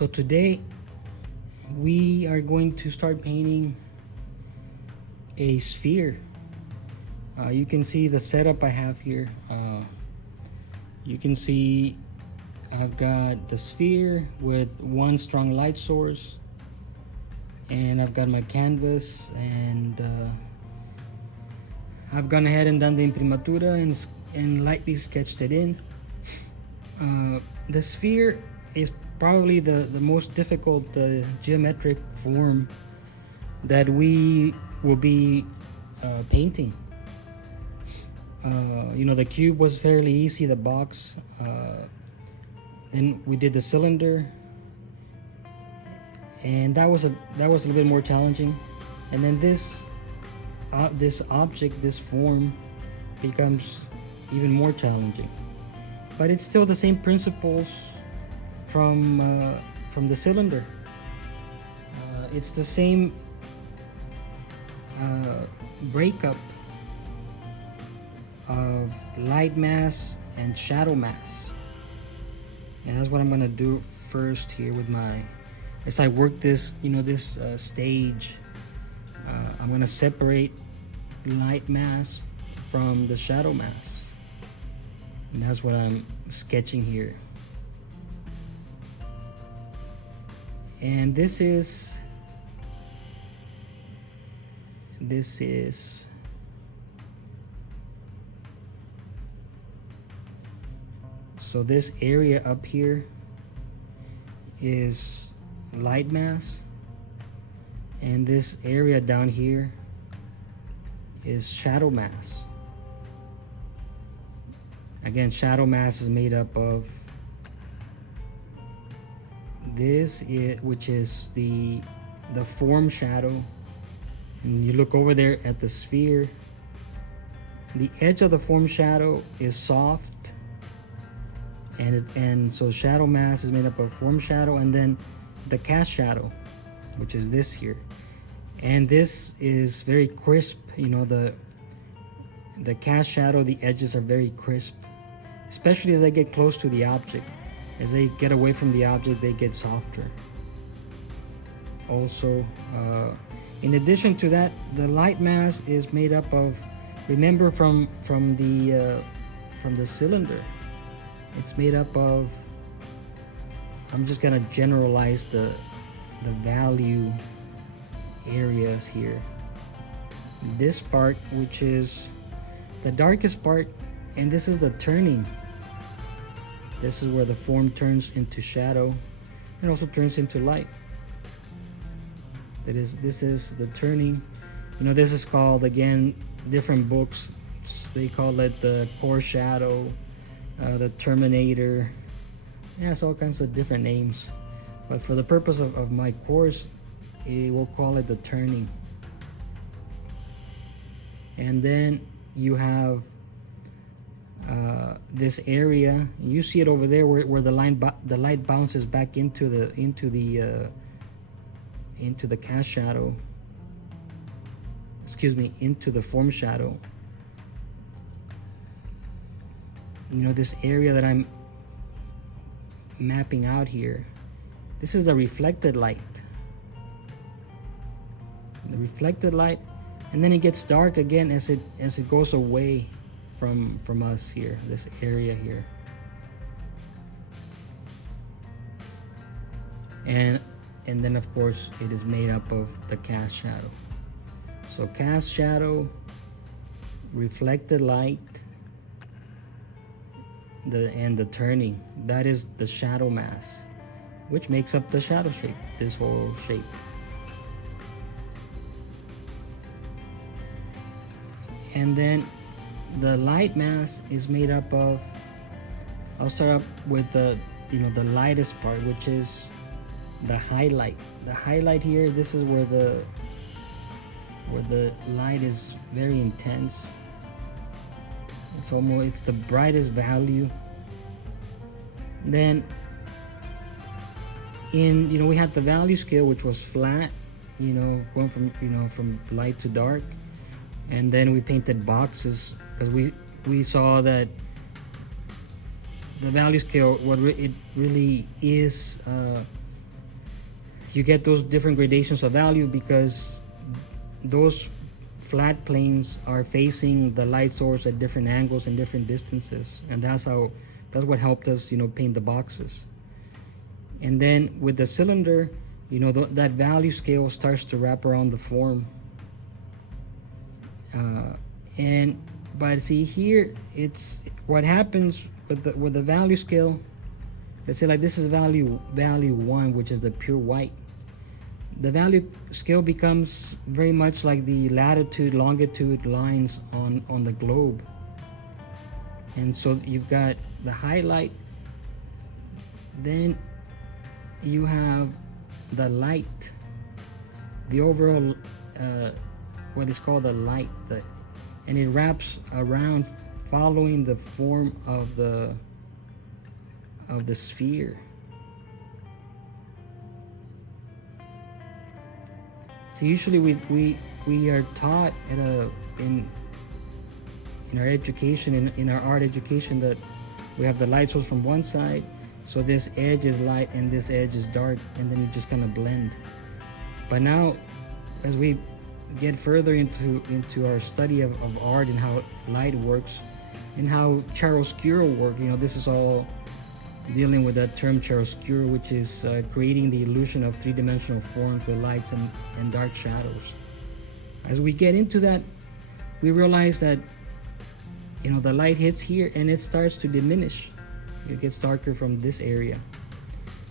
So today we are going to start painting a sphere. You can see the setup I have here. You can see I've got the sphere with one strong light source, and I've got my canvas, and I've gone ahead and done the imprimatura and lightly sketched it in. The sphere is probably the most difficult geometric form that we will be painting. The cube was fairly easy, the box. Then we did the cylinder, and that was a little bit more challenging. And then this object, this form, becomes even more challenging. But it's still the same principles from the cylinder. It's the same breakup of light mass and shadow mass, and that's what I'm gonna do first here with as I work this stage. I'm gonna separate light mass from the shadow mass, and that's what I'm sketching here. And this is so this area up here is light mass, and this area down here is shadow mass. Again, shadow mass is made up of which is the form shadow. And you look over there at the sphere, the edge of the form shadow is soft, and so shadow mass is made up of form shadow, and then the cast shadow, which is this here. And this is very crisp. The cast shadow, the edges are very crisp, especially as they get close to the object. As they get away from the object, they get softer. Also, in addition to that, the light mass is made up of, remember from the cylinder, it's made up of, I'm just gonna generalize the value areas here. This part, which is the darkest part, and this is the turning. This is where the form turns into shadow and also turns into light. This is the turning. This is called, again, different books, they call it the core shadow, the terminator. Yeah, it's all kinds of different names, but for the purpose of my course, we'll call it the turning. And then you have this area, you see it over there where the light bounces back into the cast shadow, into the form shadow. This area that I'm mapping out here, this is the reflected light. The reflected light, and then it gets dark again as it goes away from us here, this area here. And then of course it is made up of the cast shadow. So cast shadow, reflected light, and the turning, that is the shadow mass, which makes up the shadow shape, this whole shape. And then the light mass is made up of, I'll start up with the lightest part, which is the highlight. The highlight here, this is where the light is very intense. It's the brightest value. Then we had the value scale, which was flat, going from light to dark. And then we painted boxes because we saw that the value scale, it really is you get those different gradations of value because those flat planes are facing the light source at different angles and different distances, and that's what helped us, paint the boxes. And then with the cylinder, that value scale starts to wrap around the form. But see here, it's what happens with the value scale. Let's say like this is value 1, which is the pure white. The value scale becomes very much like the latitude, longitude lines on the globe. And so you've got the highlight, then you have the light, the overall what is called the light, and it wraps around following the form of the sphere. So usually we are taught in our education, in our art education, that we have the light source from one side, so this edge is light and this edge is dark, and then you just kind of blend. But now, as we get further into our study of art and how light works and how chiaroscuro work, this is all dealing with that term chiaroscuro, which is creating the illusion of three-dimensional forms with lights and dark shadows. As we get into that, we realize that the light hits here and it starts to diminish. It gets darker from this area.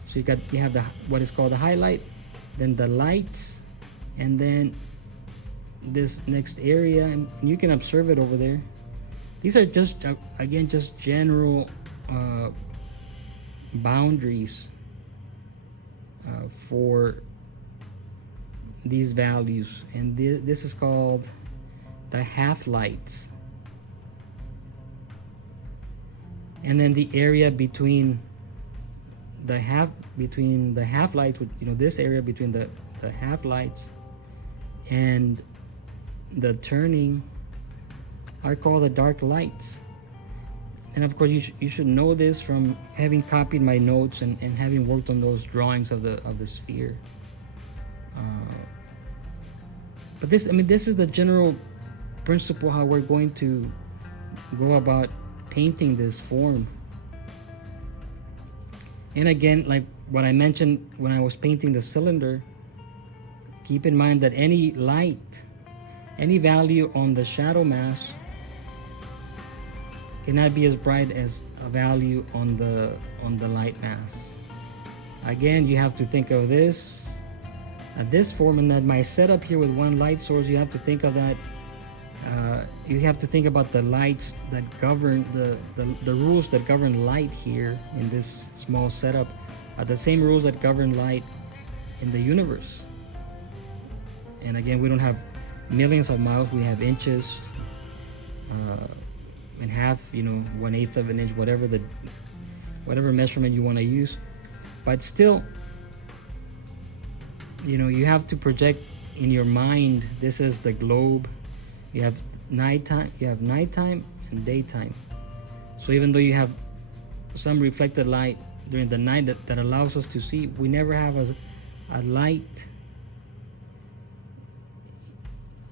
So you have what is called the highlight, then the lights, and then this next area, and you can observe it over there. These are just again just general boundaries for these values, and this is called the half lights. And then the area between the half lights, this area between the half lights and the turning are called the dark lights. And of course you should know this from having copied my notes and having worked on those drawings of the sphere. But this is the general principle how we're going to go about painting this form. And again, like what I mentioned when I was painting the cylinder, keep in mind that any light, any value on the shadow mass cannot be as bright as a value on the light mass. Again, you have to think of this form, and that my setup here with one light source, you have to think of that. You have to think about the lights that govern the rules that govern light here in this small setup are the same rules that govern light in the universe. And again, we don't have millions of miles, we have inches, and half, 1/8 of an inch, whatever measurement you want to use. But still, you have to project in your mind, this is the globe. You have nighttime and daytime. So even though you have some reflected light during the night that allows us to see, we never have a light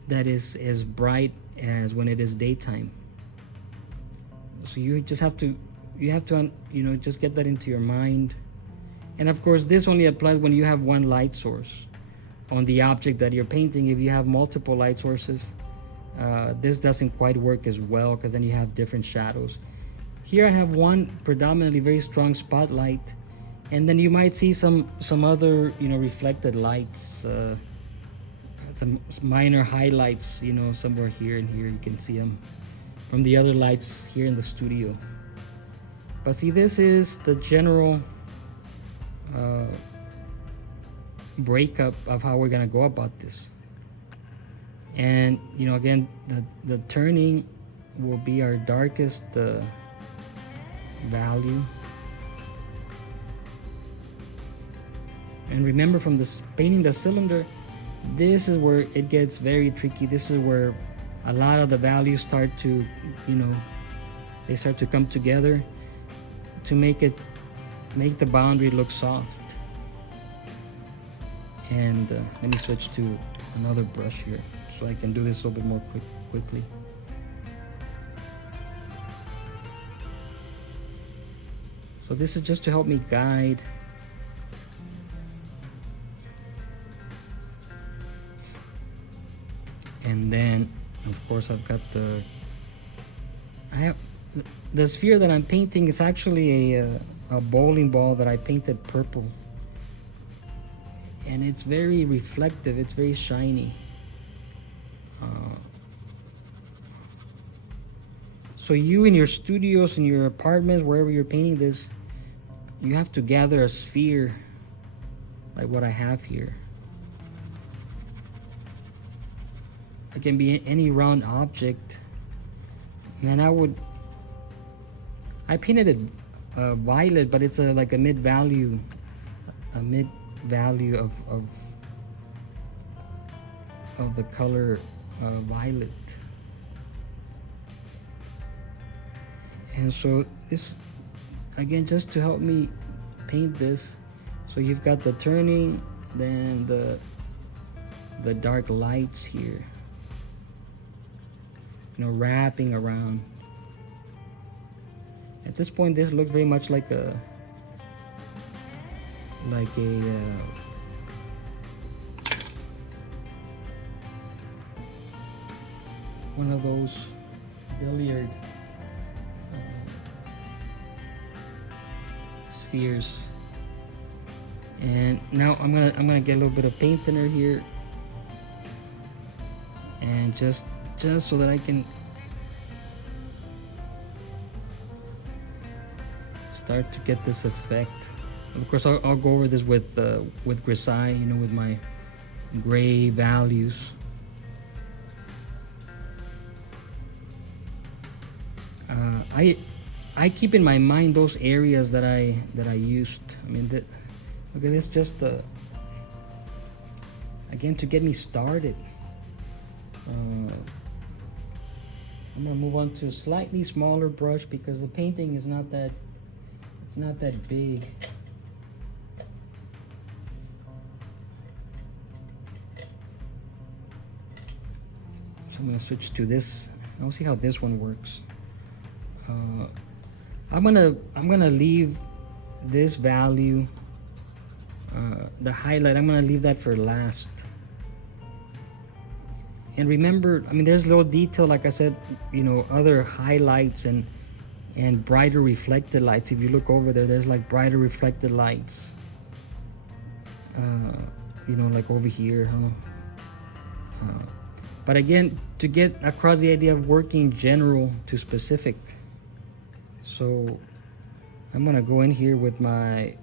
that is as bright as when it is daytime. So you just have to just get that into your mind. And of course, this only applies when you have one light source on the object that you're painting. If you have multiple light sources, this doesn't quite work as well, because then you have different shadows. Here I have one predominantly very strong spotlight, and then you might see some other reflected lights, some minor highlights, somewhere here and here. You can see them from the other lights here in the studio. But see, this is the general breakup of how we're gonna go about this. And again, the turning will be our darkest value. And remember, from this painting the cylinder, this is where it gets very tricky. This is where a lot of the values start to they start to come together to make the boundary look soft. And let me switch to another brush here so I can do this a little bit more quickly. So this is just to help me guide. And then of course I've got the sphere that I'm painting is actually a bowling ball that I painted purple. And it's very reflective, it's very shiny. So you in your studios, in your apartments, wherever you're painting this, you have to gather a sphere like what I have here. It can be any round object. And I painted it violet, but it's like a mid value of the color violet. And so this, again, just to help me paint this. So you've got the turning, then the dark lights here, wrapping around. At this point, this looks very much like a one of those billiard spheres. And now I'm gonna get a little bit of paint thinner here, and just so that I can start to get this effect. Of course, I'll go over this with Grisaille, with my gray values. I keep in my mind those areas that I used. I mean, look at this, just again, to get me started. I'm gonna move on to a slightly smaller brush because the painting is not that big. So I'm gonna switch to this. I'll see how this one works. I'm gonna leave this value, the highlight, I'm gonna leave that for last. And remember, I mean, there's a little detail, like I said, other highlights and brighter reflected lights. If you look over there, there's like brighter reflected lights. Like over here, but again, to get across the idea of working general to specific. So I'm gonna go in here with my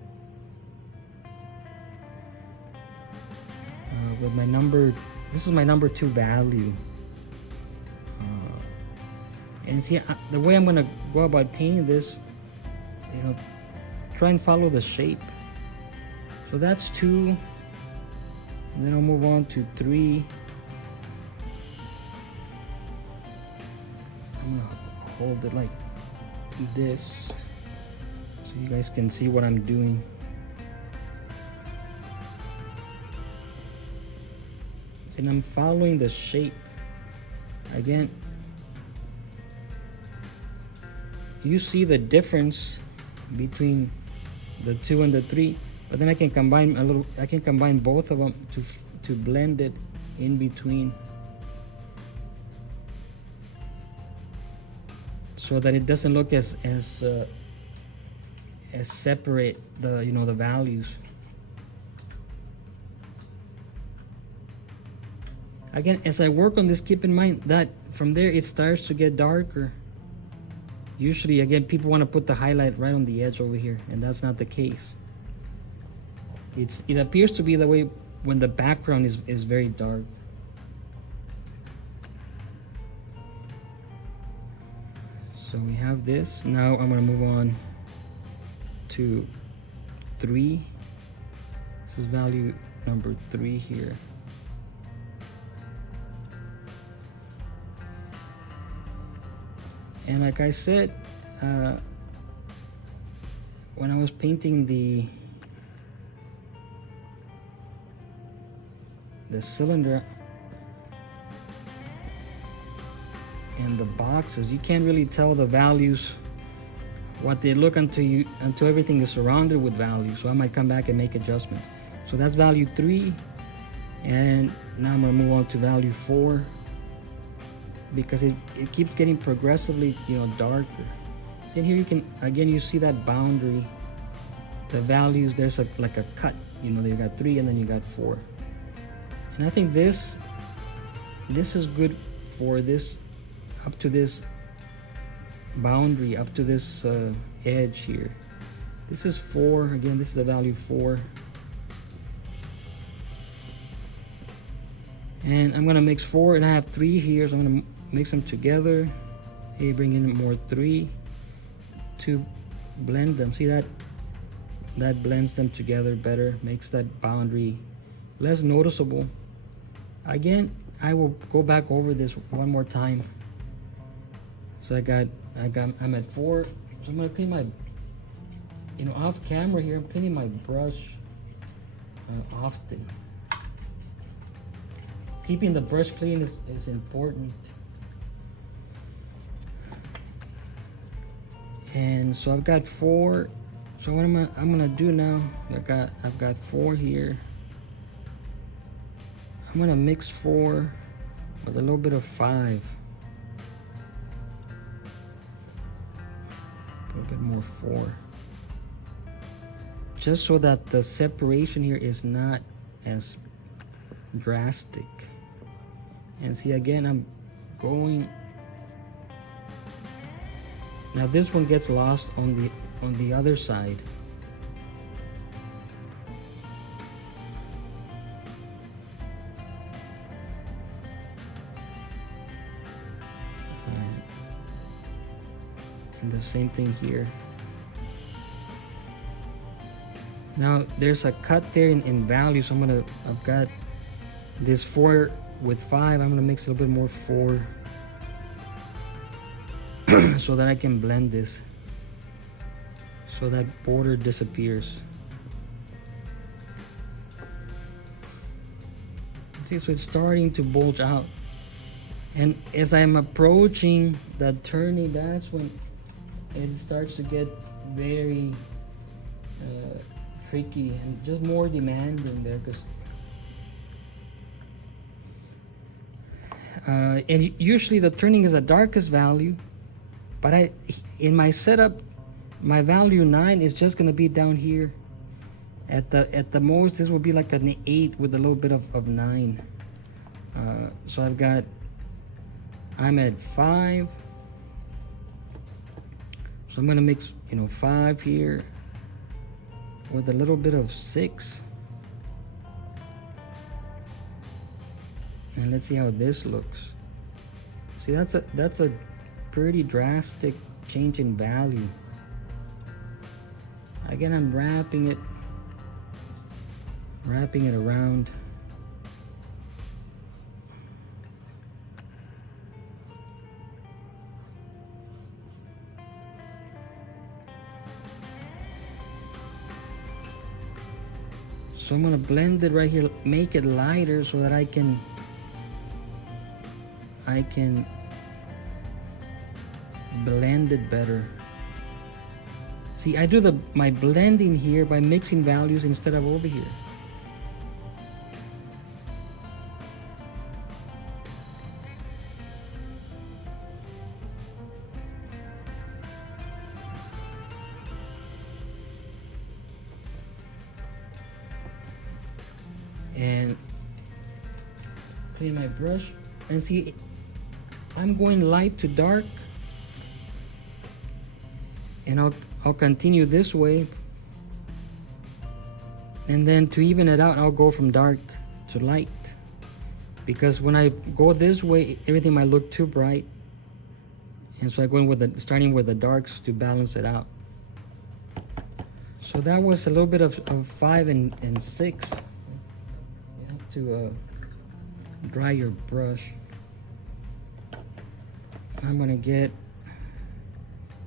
number. This is my number 2 value. And see, the way I'm gonna go about painting this, try and follow the shape. So that's 2, and then I'll move on to 3. I'm gonna hold it like this so you guys can see what I'm doing. And I'm following the shape. Again, you see the difference between the 2 and the 3, but then I can combine both of them to blend it in between, so that it doesn't look as separate, the values. Again, as I work on this, keep in mind that from there it starts to get darker. Usually, again, people want to put the highlight right on the edge over here, and that's not the case. It appears to be the way when the background is very dark. So we have this. Now I'm going to move on to 3. This is value number 3 here. And like I said, when I was painting the cylinder and the boxes, you can't really tell the values what they look until everything is surrounded with values. So I might come back and make adjustments. So that's value 3, and now I'm going to move on to value 4, because it keeps getting progressively, you know, darker. And here you can, again, you see that boundary, the values, there's like a cut, you know, you got 3 and then you got 4. And I think this is good for this, up to this boundary, up to this edge here. This is 4, again, this is the value 4. And I'm gonna mix 4, and I have 3 here, so I'm gonna mix them together. Hey, bring in more 3 to blend them. See that blends them together better, makes that boundary less noticeable. Again, I will go back over this one more time. So I'm at 4. So I'm gonna clean my, you know, off camera here, I'm cleaning my brush often. Keeping the brush clean is important. And so I've got 4. So what I'm gonna do now, I've got 4 here. I'm gonna mix 4 with a little bit of 5. A little bit more 4. Just so that the separation here is not as drastic. And see, again, I'm going. Now this one gets lost on the other side. And the same thing here. Now there's a cut there in value, so I've got this 4 with 5. I'm gonna mix a little bit more 4 so that I can blend this, so that border disappears. See, so it's starting to bulge out, and as I'm approaching that turning, that's when it starts to get very tricky and just more demanding there, because and usually the turning is the darkest value, but in my setup, my value 9 is just going to be down here. At the most, this will be like an 8 with a little bit of 9. So I'm at 5. So I'm going to mix, you know, 5 here with a little bit of 6. And let's see how this looks. See, that's a pretty drastic change in value. Again, I'm wrapping it around. So I'm gonna blend it right here, make it lighter so that I can blend it better. See, I do my blending here by mixing values instead of over here. And clean my brush, and see, I'm going light to dark, and I'll continue this way, and then to even it out, I'll go from dark to light, because when I go this way, everything might look too bright, and so I go in starting with the darks to balance it out. So that was a little bit of 5 and 6. You have to dry your brush. I'm gonna get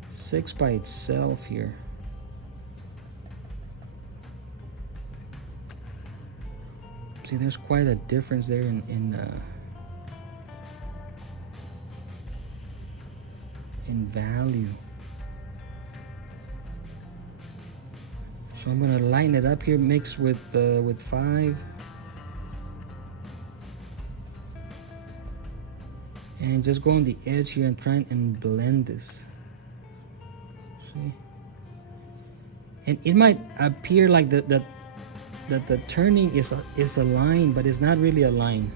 6 by itself here. See, there's quite a difference there in value. So I'm gonna line it up here, mix with 5, and just go on the edge here and try and blend this. See, and it might appear like that the turning is a line, but it's not really a line.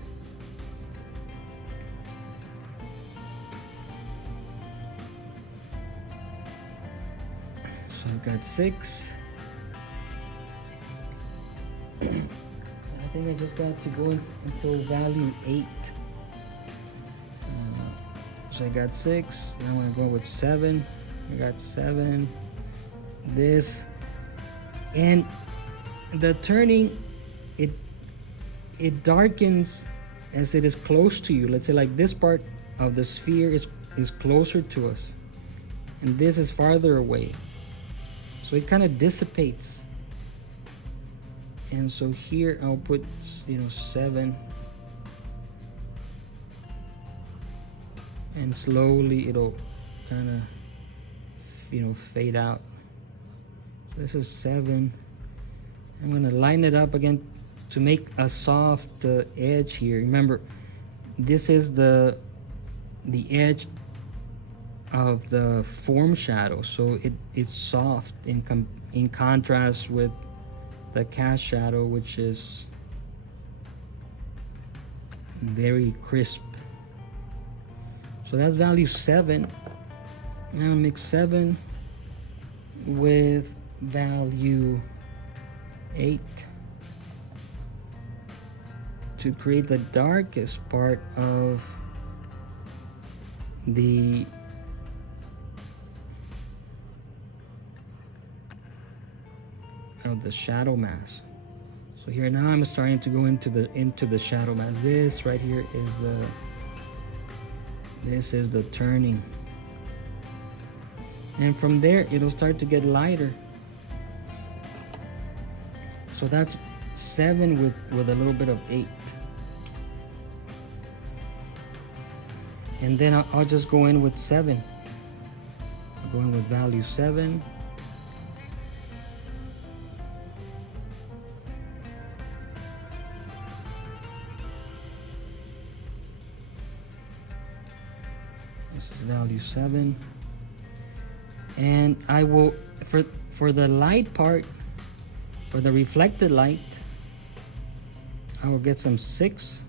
So I've got 6. I think I just got to go until value 8. So I got 6. Now I'm gonna go with 7. I got 7. This, and the turning, it darkens as it is close to you. Let's say like this part of the sphere is closer to us, and this is farther away. So it kind of dissipates. And so here I'll put 7, and slowly it'll kind of fade out. This is 7. I'm gonna line it up again to make a soft edge here. Remember, this is the edge of the form shadow, so it's soft in contrast with the cast shadow, which is very crisp. So that's value 7. Now mix 7 with value 8 to create the darkest part of the shadow mask. So here now I'm starting to go into the shadow mask. This right here is the turning, and from there it'll start to get lighter. So that's 7 with a little bit of 8, and then I'll just go in with 7. I'll go in with value 7. Value 7, and I will for the light part, for the reflected light, I will get some 6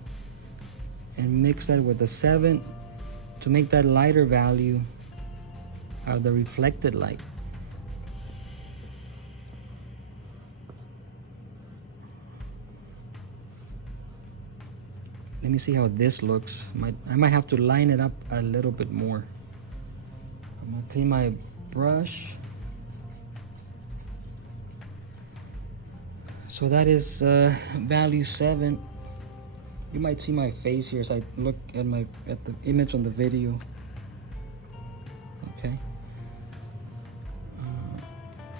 and mix that with the 7 to make that lighter value of the reflected light. Let me see how this looks. I might have to line it up a little bit more. I'm gonna clean my brush. So that is value 7. You might see my face here as I look at the image on the video. Okay.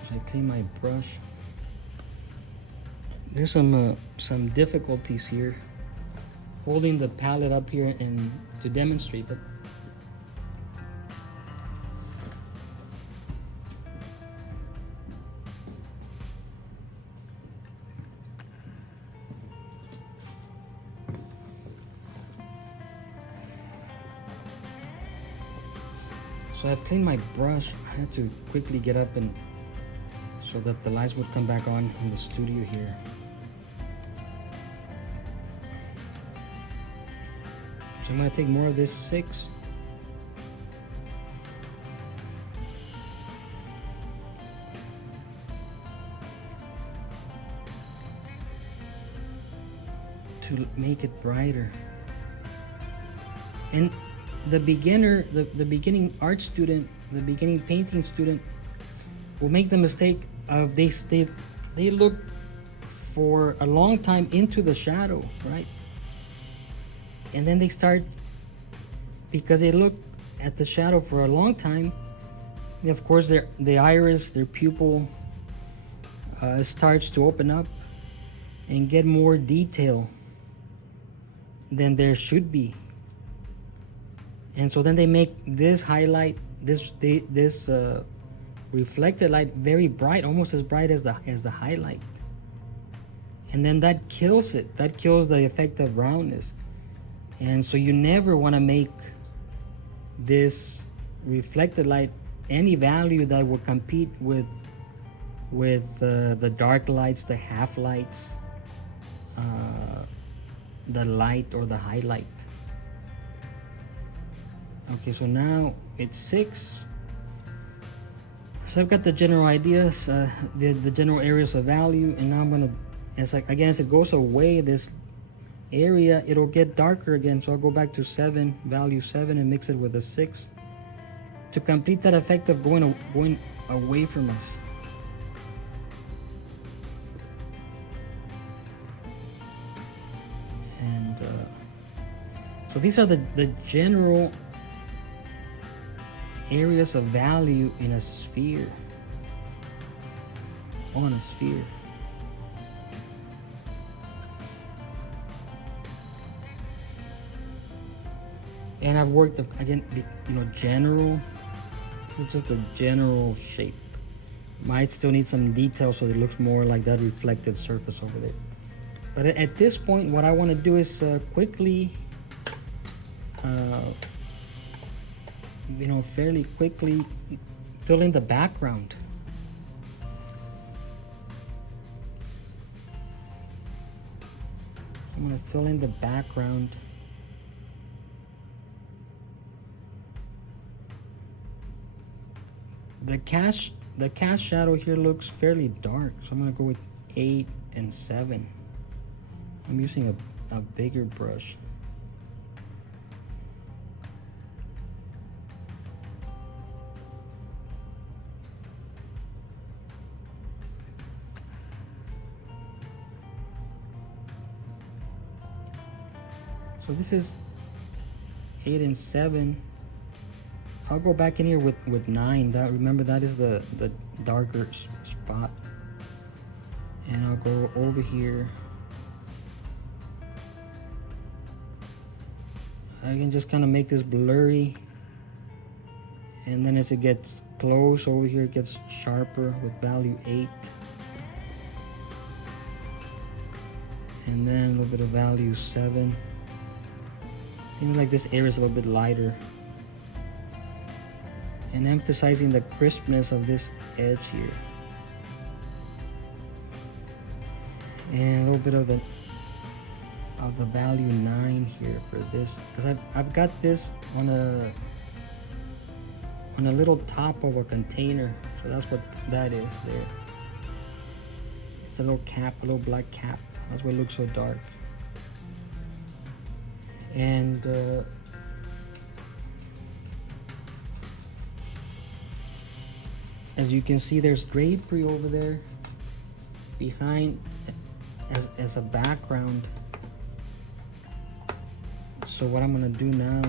So I clean my brush. There's some difficulties here holding the palette up here and to demonstrate, but so I've cleaned my brush. I had to quickly get up and so that the lights would come back on in the studio here. So I'm going to take more of this 6. To make it brighter. And the beginner, the beginning art student, the beginning painting student will make the mistake of they look for a long time into the shadow, right? And then they start, because they look at the shadow for a long time, of course the iris, their pupil starts to open up, and get more detail than there should be. And so then they make this highlight, this reflected light very bright, almost as bright as the highlight. And then that kills it. That kills the effect of roundness. And so you never want to make this reflected light any value that will compete with the dark lights, the half lights, the light or the highlight. Okay, so now it's 6. So I've got the general ideas, the general areas of value, and now I'm gonna, as it goes away, this area, it'll get darker again. So I'll go back to 7, value 7, and mix it with a 6 to complete that effect of going away from us. And so these are the general areas of value in a sphere, on a sphere. And I've worked again, general. This is just a general shape. Might still need some detail so it looks more like that reflected surface over there. But at this point, what I want to do is quickly, fairly quickly fill in the background. I'm going to fill in the background. The cast shadow here looks fairly dark, so I'm going to go with 8 and 7. I'm using a bigger brush. So this is 8 and 7. I'll go back in here with 9. Remember that is the darker spot. And I'll go over here. I can just kind of make this blurry. And then as it gets close over here, it gets sharper with value 8. And then a little bit of value 7. Seems like this area is a little bit lighter. And emphasizing the crispness of this edge here. And a little bit of the value 9 here for this, because I've got this on a little top of a container, so that's what that is there. It's a little cap, a little black cap. That's why it looks so dark. And as you can see, there's drapery over there behind as a background. So what I'm gonna do now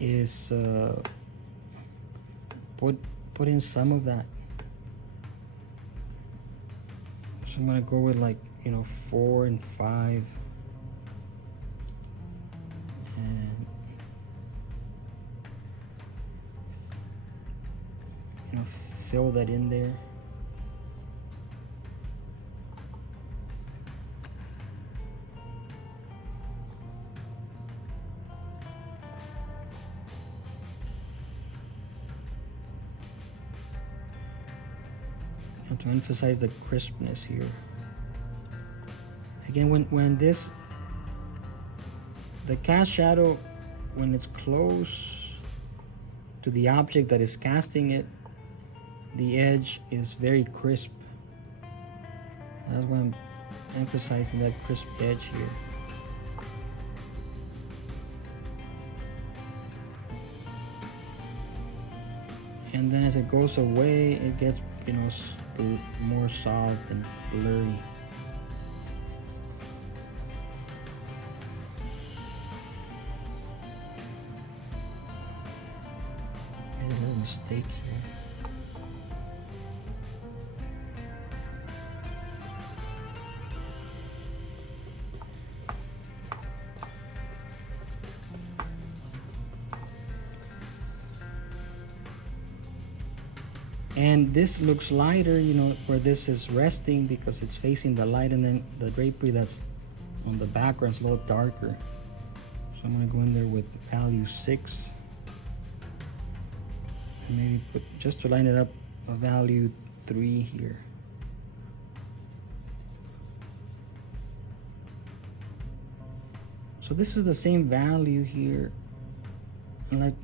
is put in some of that. So I'm gonna go with 4 and 5. And fill that in there. To emphasize the crispness here. Again, when the cast shadow, when it's close to the object that is casting it, the edge is very crisp. That's why I'm emphasizing that crisp edge here. And then as it goes away, it gets more soft and blurry. Made a little mistake here. And this looks lighter, you know, where this is resting because it's facing the light, and then the drapery that's on the background is a little darker. So I'm gonna go in there with value 6. And maybe put, just to line it up, a value 3 here. So this is the same value here, and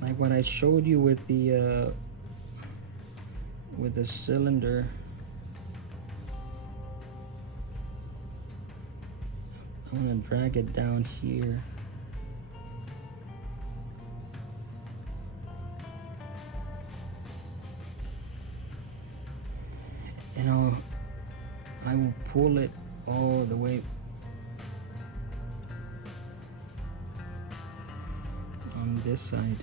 like what I showed you with the cylinder. I'm gonna drag it down here. And I will pull it all the way on this side.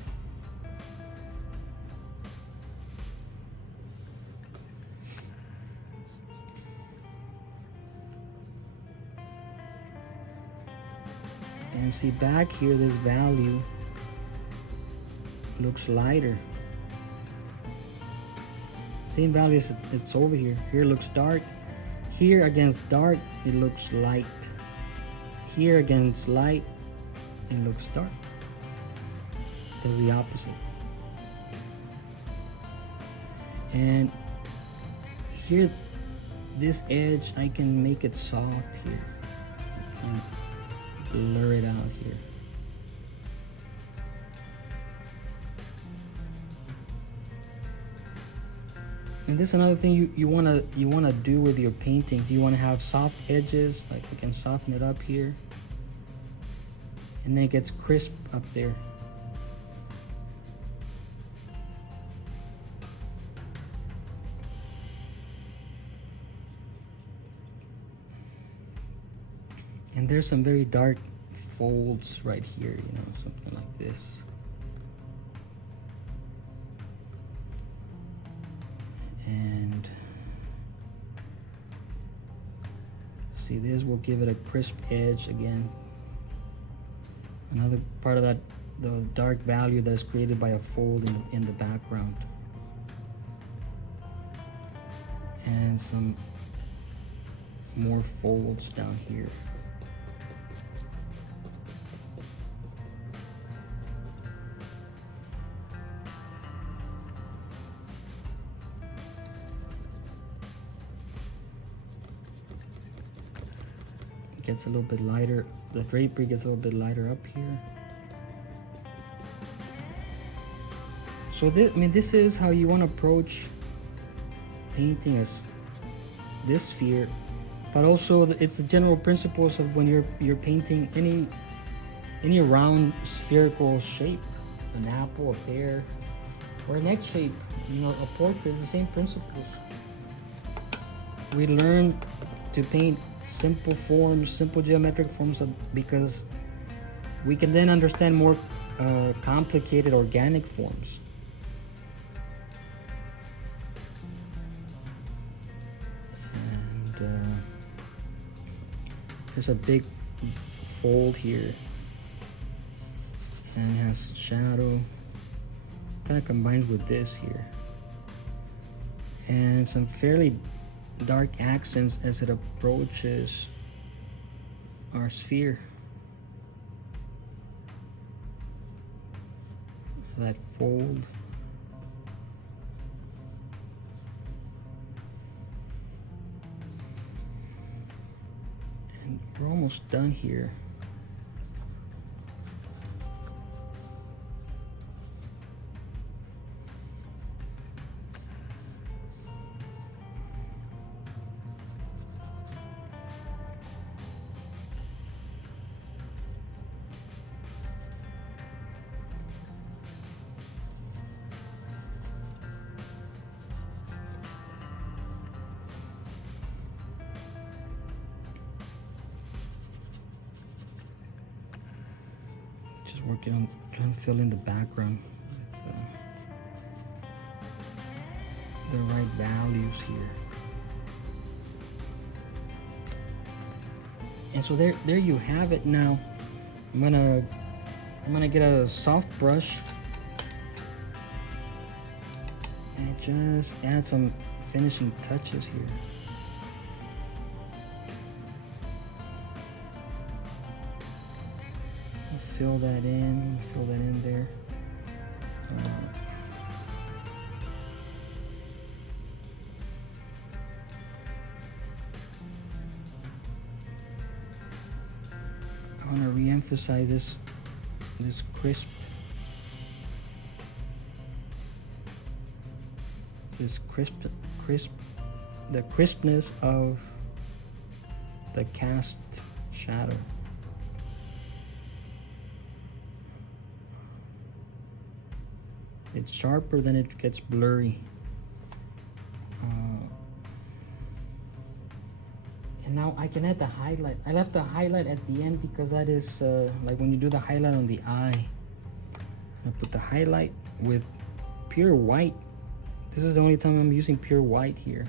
And see, back here, this value looks lighter. Same value, it's over here. Here looks dark. Here against dark, it looks light. Here against light, it looks dark. Does the opposite. And here, this edge, I can make it soft here. And blur it out here. And this is another thing you wanna do with your paintings. You wanna have soft edges, like you can soften it up here, and then it gets crisp up there. And there's some very dark folds right here, you know, something like this. And see, this will give it a crisp edge again. Another part of that, the dark value that is created by a fold in the background. And some more folds down here. Gets a little bit lighter. The drapery gets a little bit lighter up here. So this is how you want to approach painting as this sphere, but also it's the general principles of when you're painting any round spherical shape, an apple, a pear, or an egg shape. You know, a portrait is the same principle. We learn to paint simple forms, simple geometric forms, because we can then understand more complicated organic forms. And there's a big fold here, and it has shadow, kind of combines with this here, and some fairly dark accents as it approaches our sphere. That fold. And we're almost done here. Working on trying to fill in the background with the right values here. And so there you have it. Now I'm gonna get a soft brush, and just add some finishing touches here. Fill that in there. I want to re-emphasize this crisp, the crispness of the cast shadow. It's sharper, then it gets blurry. And now I can add the highlight. I left the highlight at the end because that is like when you do the highlight on the eye. I put the highlight with pure white. This is the only time I'm using pure white here,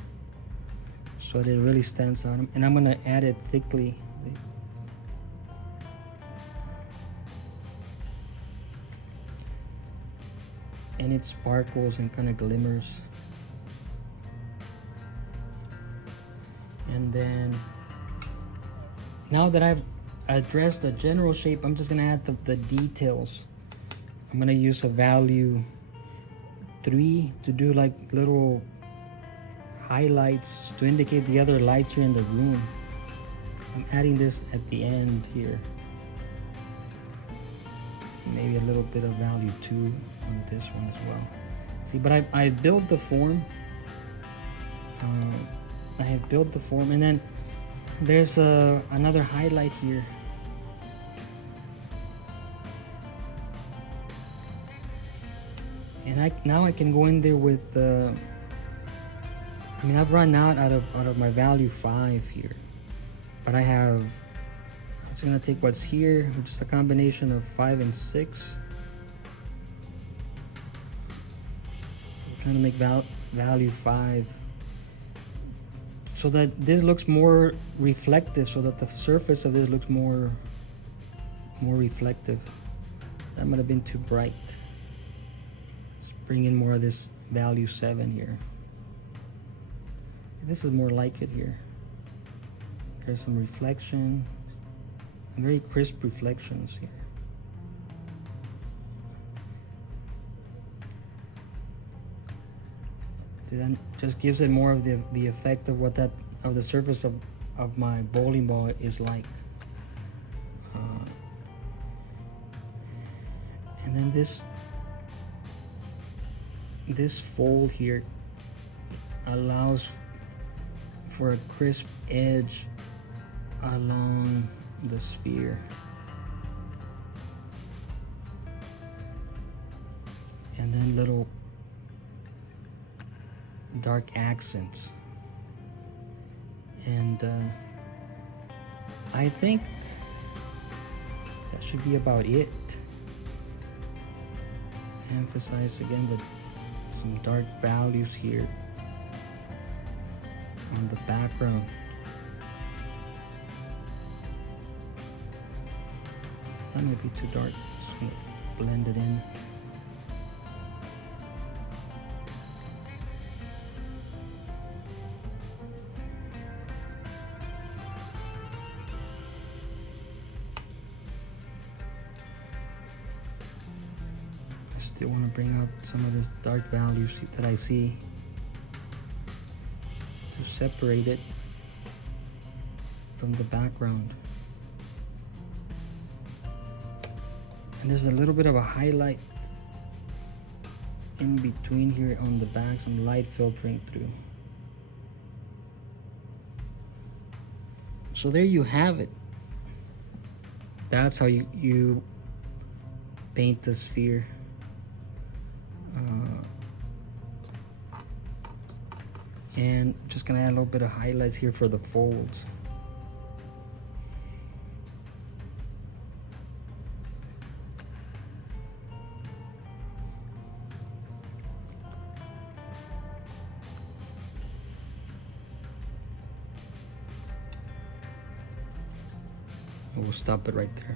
so that it really stands out. And I'm gonna add it thickly. And it sparkles and kind of glimmers. And then now that I've addressed the general shape, I'm just gonna add the details. I'm gonna use a value 3 to do like little highlights to indicate the other lights here in the room. I'm adding this at the end here. Maybe a little bit of value 2 on this one as well. See, but I built the form. I have built the form, and then there's another highlight here. And now I can go in there with I mean, I've run out of my value 5 here, but I'm just gonna take what's here, which is a combination of 5 and 6. I'm trying to make value 5 so that this looks more reflective, so that the surface of this looks more reflective. That might have been too bright. Let's bring in more of this value 7 here. This is more like it here. There's some reflection, very crisp reflections here. Then just gives it more of the effect of what of the surface of my bowling ball is like. And then this fold here allows for a crisp edge along the sphere. And then little dark accents. And I think that should be about it. Emphasize again with some dark values here on the background. That might be too dark. Just gonna blend it in. Still want to bring out some of this dark values that I see to separate it from the background. And there's a little bit of a highlight in between here on the back, some light filtering through. So there you have it. That's how you paint the sphere. And just gonna add a little bit of highlights here for the folds. And we'll stop it right there.